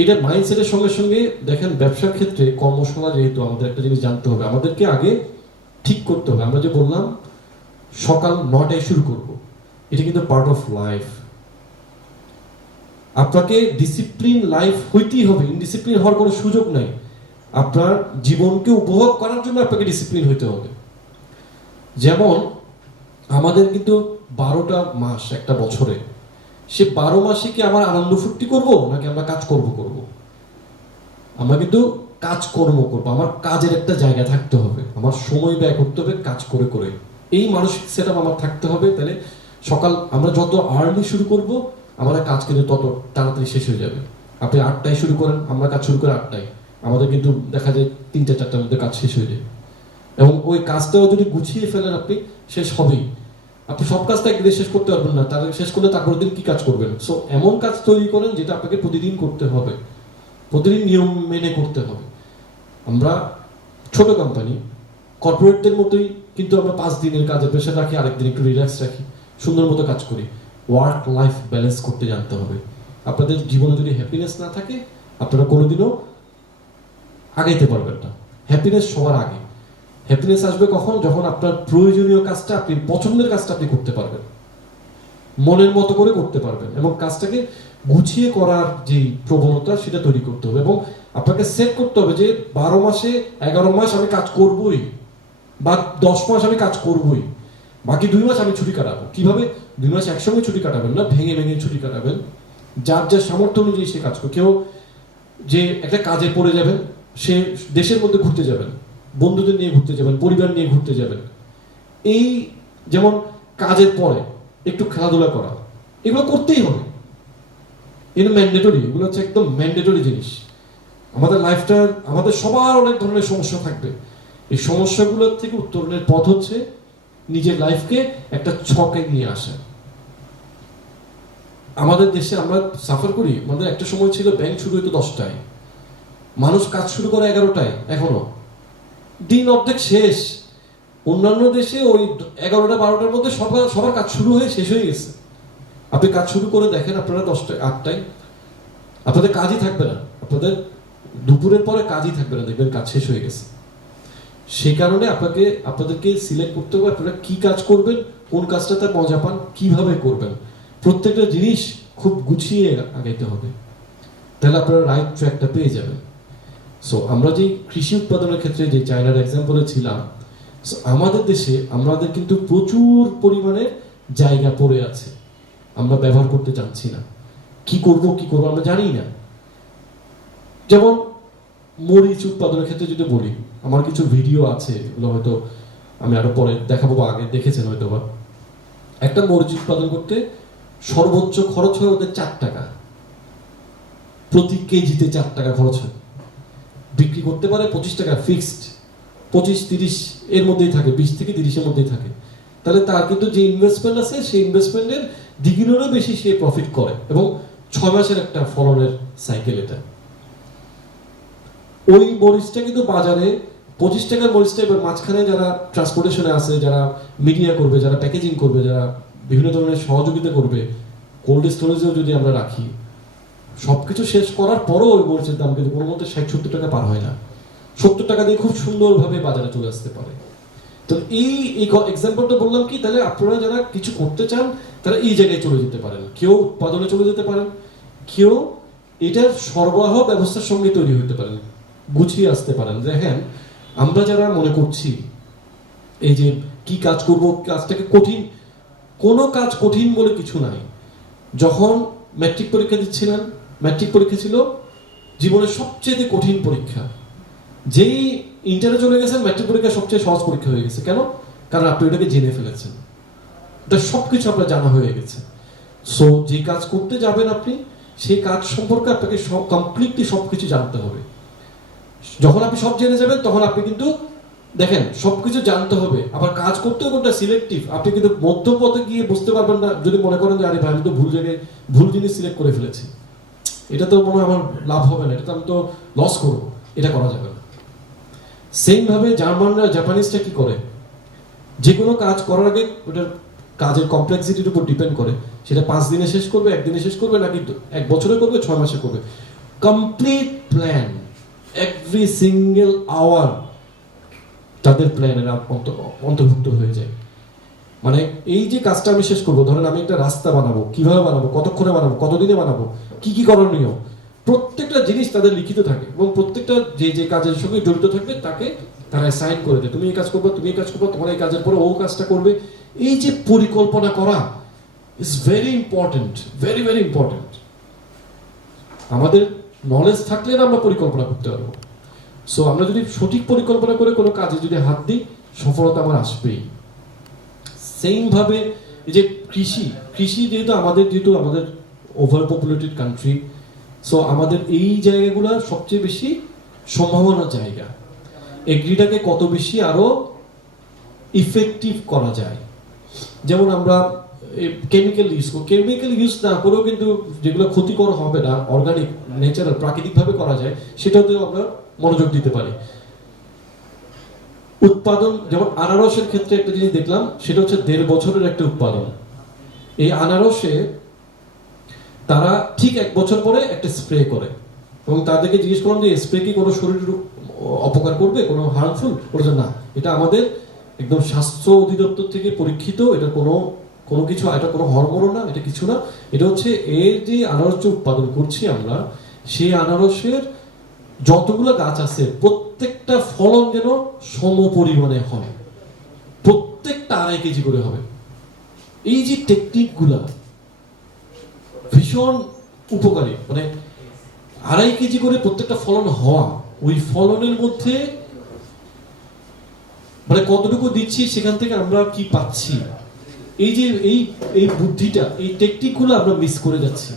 এটা মাইন্ডসেটের সঙ্গে সঙ্গে দেখেন ব্যবসার ক্ষেত্রে কর্মশালা যেহেতু আমাদের একটা জিনিস জানতে হবে, আমাদেরকে আগে ঠিক করতে হবে। আমরা যে বললাম সকাল 9টায় শুরু করব, এটা কিন্তু পার্ট অফ লাইফ। আপনাকে ডিসিপ্লিন লাইফ হইতেই হবে, ইনডিসিপ্লিন হওয়ার কোনো সুযোগ নাই। আপনার জীবনকে উপভোগ করার জন্য আপনাকে ডিসিপ্লিন হইতে হবে। যেমন আমাদের কিন্তু 12টা মাস একটা বছরে, সে 12 মাসে কি আমার আনন্দ ফুর্তি করব নাকি আমরা কাজ করব? আমরা কিন্তু কাজকর্ম করবো। আমার কাজের একটা জায়গা থাকতে হবে, আমার সময় ব্যয় করতে হবে কাজ করে করে। এই মানসিক সেট আপ আমার থাকতে হবে। তাহলে সকাল আমরা যত আর্লি শুরু করব, আমাদের কাজ কিন্তু তত তাড়াতাড়ি শেষ হয়ে যাবে। আপনি 8টায় শুরু করেন, আমরা কাজ শুরু করে 8টায়, আমাদের কিন্তু দেখা যায় 3-4টার মধ্যে কাজ শেষ হয়ে যায়। এবং ওই কাজটাও যদি গুছিয়ে ফেলেন আপনি, শেষ হবেই। আপনি সব কাজটা একদিন শেষ করতে পারবেন না, তার শেষ করলে তারপরের দিন কি কাজ করবেন? সো এমন কাজ তৈরি করেন যেটা আপনাকে প্রতিদিন করতে হবে, প্রতিদিন নিয়ম মেনে করতে হবে। আমরা ছোট কোম্পানি, কর্পোরেটদের মতোই কিন্তু আমরা 5 দিনের কাজের প্রেশার রাখি, আরেকদিন একটু রিল্যাক্স রাখি, সুন্দর মতো কাজ করি। ওয়ার্ক লাইফ ব্যালেন্স করতে জানতে হবে। আপনাদের জীবনে যদি হ্যাপিনেস না থাকে, আপনারা কোনোদিনও আগাইতে পারবেন না। হ্যাপিনেস সবার আগে। হ্যাপিনেস আসবে কখন? যখন আপনার প্রয়োজনীয় কাজটা, আপনি পছন্দের কাজটা আপনি করতে পারবেন, মনের মতো করে করতে পারবেন, এবং কাজটাকে গুছিয়ে করার যে প্রবণতা সেটা তৈরি করতে হবে। এবং আপনাকে সেট করতে হবে যে 12 মাসে 11 মাস আমি কাজ করবই, বা 10 মাস আমি কাজ করবই, বাকি 2 মাস আমি ছুটি কাটাবো। কিভাবে? 2 মাস একসঙ্গে ছুটি কাটাবেন না, ভেঙে ভেঙে ছুটি কাটাবেন। যার যার সামর্থ্য অনুযায়ী সে কাজ করে। কেউ যে একটা কাজে পড়ে যাবেন, সে দেশের মধ্যে ঘুরতে যাবেন, বন্ধুদের নিয়ে ঘুরতে যাবেন, পরিবার নিয়ে ঘুরতে যাবেন। এই যেমন কাজের পরে একটু খেলাধুলা করা, এগুলো করতেই হবে। এটা ম্যান্ডেটরি, এগুলো হচ্ছে একদম ম্যান্ডেটরি জিনিস। আমাদের লাইফটার, আমাদের সবার অনেক ধরনের সমস্যা থাকবে। এই সমস্যাগুলোর থেকে উত্তরণের পথ হচ্ছে নিজের লাইফকে একটা ছকে নিয়ে আসা। আমাদের দেশে আমরা সাফার করি। আমাদের একটা সময় ছিল ব্যাংক শুরু হইতো 10টায়, মানুষ কাজ শুরু করে 11টায়, এখনো দিন অর্ধেক শেষ। অন্যান্য দেশে ওই 11টা 12টার মধ্যে সবার কাজ শুরু হয়ে শেষ হয়ে গেছে। আপনি কাজ শুরু করে দেখেন, আপনারা 10টায় 8টায় আপনাদের কাজই থাকবে না, আপনাদের দুপুরের পরে কাজই থাকবে না, দেখবেন কাজ শেষ হয়ে গেছে। সেই কারণে আপনাদেরকে সিলেক্ট করতে হবে আপনারা কি কাজ করবেন, কোন কাজটাতে মজা পান, কিভাবে করবেন। প্রত্যেকটা জিনিস খুব গুছিয়ে আগাইতে হবে, তাহলে আপনারা রাইট ট্র্যাকটা পেয়ে যাবেন। সো আমরা যে কৃষি উৎপাদনের ক্ষেত্রে যে চায়নার এক্সাম্পলে ছিলাম, আমাদের দেশে আমাদের কিন্তু প্রচুর পরিমাণে জায়গা পড়ে আছে, আমরা ব্যবহার করতে চাচ্ছি না। কি করব আমরা জানি না। যেমন মরিচ উৎপাদনের ক্ষেত্রে যদি বলি, আমার কিছু ভিডিও আছে, এগুলো হয়তো আমি আরো পরে দেখাবো, বা আগে দেখেছেন হয়তো। বা একটা মরিচ উৎপাদন করতে সর্বোচ্চ খরচ হয় ওদের 4 টাকা, প্রতি কেজিতে 4 টাকা খরচ হয়। বিক্রি করতে পারে 25 টাকা ফিক্সড, 25-30 এর মধ্যেই থাকে, 20 থেকে 30 এর মধ্যেই থাকে। তাহলে তার কিন্তু যে ইনভেস্টমেন্ট আছে, সেই ইনভেস্টমেন্টের দ্বিগুণেরও বেশি সে প্রফিট করে, এবং 6 মাসের একটা ফলনের সাইকেল এটা। ওই মরিচটা কিন্তু বাজারে 25 টাকার মরিচটা, এবার মাঝখানে যারা ট্রান্সপোর্টেশনে আছে, যারা মিডিয়া করবে, যারা প্যাকেজিং করবে, যারা বিভিন্ন ধরনের সহযোগিতা করবে, কোল্ড স্টোরেজেও যদি আমরা রাখি, সবকিছু শেষ করার পরও ওই মরিচের দাম কিন্তু কোনো মতে 60-70 টাকা পার হয় না। 70 টাকা দিয়ে খুব সুন্দরভাবে বাজারে চলে আসতে পারে। তো এই এক্সাম্পলটা বললাম কি, তাহলে আপনারা যারা কিছু করতে চান তারা এই জায়গায় চলে যেতে পারেন। কেউ উৎপাদনে চলে যেতে পারেন, কেউ এটার সরবরাহ ব্যবস্থার সঙ্গে তৈরি হতে পারেন, গুছিয়ে আসতে পারেন। দেখেন আমরা যারা মনে করছি এই যে কি কাজ করব, কাজটাকে কঠিন, কোনো কাজ কঠিন বলে কিছু নাই। যখন ম্যাট্রিক পরীক্ষা দিচ্ছিলেন, ম্যাট্রিক পরীক্ষা ছিল জীবনের সবচেয়ে কঠিন পরীক্ষা। যেই ইন্টারে চলে গেছেন, ম্যাট্রিক পরীক্ষা সবচেয়ে সহজ পরীক্ষা হয়ে গেছে। কেন? কারণ আপনি ওটাকে জেনে ফেলেছেন, এটা সবকিছু আপনার জানা হয়ে গেছে। সো যে কাজ করতে যাবেন আপনি, সেই কাজ সম্পর্কে আপনাকে কমপ্লিটলি সবকিছু জানতে হবে। যখন আপনি সব জেনে যাবেন, তখন আপনি কিন্তু দেখেন সবকিছু জানতে হবে, আবার কাজ করতেও কোনটা সিলেক্টিভ। আপনি কিন্তু মধ্যপথে গিয়ে বুঝতে পারবেন না, যদি মনে করেন যে আরে ভাই আমি তো ভুল জায়গায় ভুল জিনিস সিলেক্ট করে ফেলেছি, এটা তো মনে হয় আমার লাভ হবে না, এটা তো আমি তো লস করবো, এটা করা যাবে না। সেম ভাবে জার্মানরা, জাপানিজরা কি করে, যে কোনো কাজ করার আগে ওটার কাজের কমপ্লেক্সিটির উপর ডিপেন্ড করে, সেটা 5 দিনে শেষ করবে, 1 দিনে শেষ করবে, নাকি 1 বছরে করবে, 6 মাসে করবে। Complete plan, every single hour তাদের প্ল্যানের অন্তর্ভুক্ত হয়ে যায়। মানে এই যে কাজটা আমি শেষ করবো, ধরেন আমি একটা রাস্তা বানাবো, কিভাবে বানাবো, কতক্ষণে বানাবো, কতদিনে বানাবো, কি কি করণীয়, প্রত্যেকটা জিনিস তাদের লিখিত থাকে এবং প্রত্যেকটা যে যে কাজের সঙ্গে জড়িত থাকবে তাকে তারা সাইন করে দেয়, তুমি এই কাজ করবে, তুমি এই কাজ করবে, তোমার এই কাজের পরে ও কাজটা করবে। এই যে পরিকল্পনা করা is very important, very very important. আমাদের নলেজ থাকলে না আমরা পরিকল্পনা করতে পারবো। সো আমরা যদি সঠিক পরিকল্পনা করে কোনো কাজে যদি হাত দিই, সফলতা আমার আসবেই। সেম ভাবে এই যে কৃষি যেহেতু আমাদের ওভার পপুলেটেড কান্ট্রি, সো আমাদের এই জায়গাগুলো সবচেয়ে বেশি সম্ভাবনার জায়গা। এগ্রিটাকে কত বেশি আরো ইফেক্টিভ করা যায়, যেমন আমরা কেমিক্যাল ইউজ না করেও কিন্তু যেগুলো ক্ষতিকর হবে না, অর্গানিক ন্যাচারাল প্রাকৃতিকভাবে করা যায়, সেটাতেও আমরা মনোযোগ দিতে পারি। উৎপাদন, যেমন আনারসের ক্ষেত্রে একটা জিনিস দেখলাম, সেটা হচ্ছে 1.5 বছরের একটা উৎপাদন। এই আনারসে তারা ঠিক 1 বছর পরে একটা স্প্রে করে এবং তাদেরকে জিজ্ঞেস করলাম যে স্প্রে কি কোনো শরীরের অপকার করবে, কোনো হার্মফুল? বলছে না, এটা আমাদের একদম স্বাস্থ্য অধিদপ্তর থেকে পরীক্ষিত, এটা কোনো কিছু, এটা কোনো হরমোনও না, এটা কিছু না, এটা হচ্ছে এর যে আনারস যে উৎপাদন করছি আমরা, সেই আনারসের যতগুলো গাছ আছে প্রত্যেকটা ফলন যেন সম পরিমাণে হয়, প্রত্যেকটা 2.5 কেজি করে হবে। এই যে টেকনিকগুলা ভীষণ উপকারী, মানে 2.5 কেজি করে প্রত্যেকটা ফলন হওয়া, ওই ফলনের মধ্যে মানে কতটুকু দিচ্ছি, সেখান থেকে আমরা কি পাচ্ছি, এই যে এই বুদ্ধিটা, এই টেকনিকগুলো আমরা মিস করে যাচ্ছি।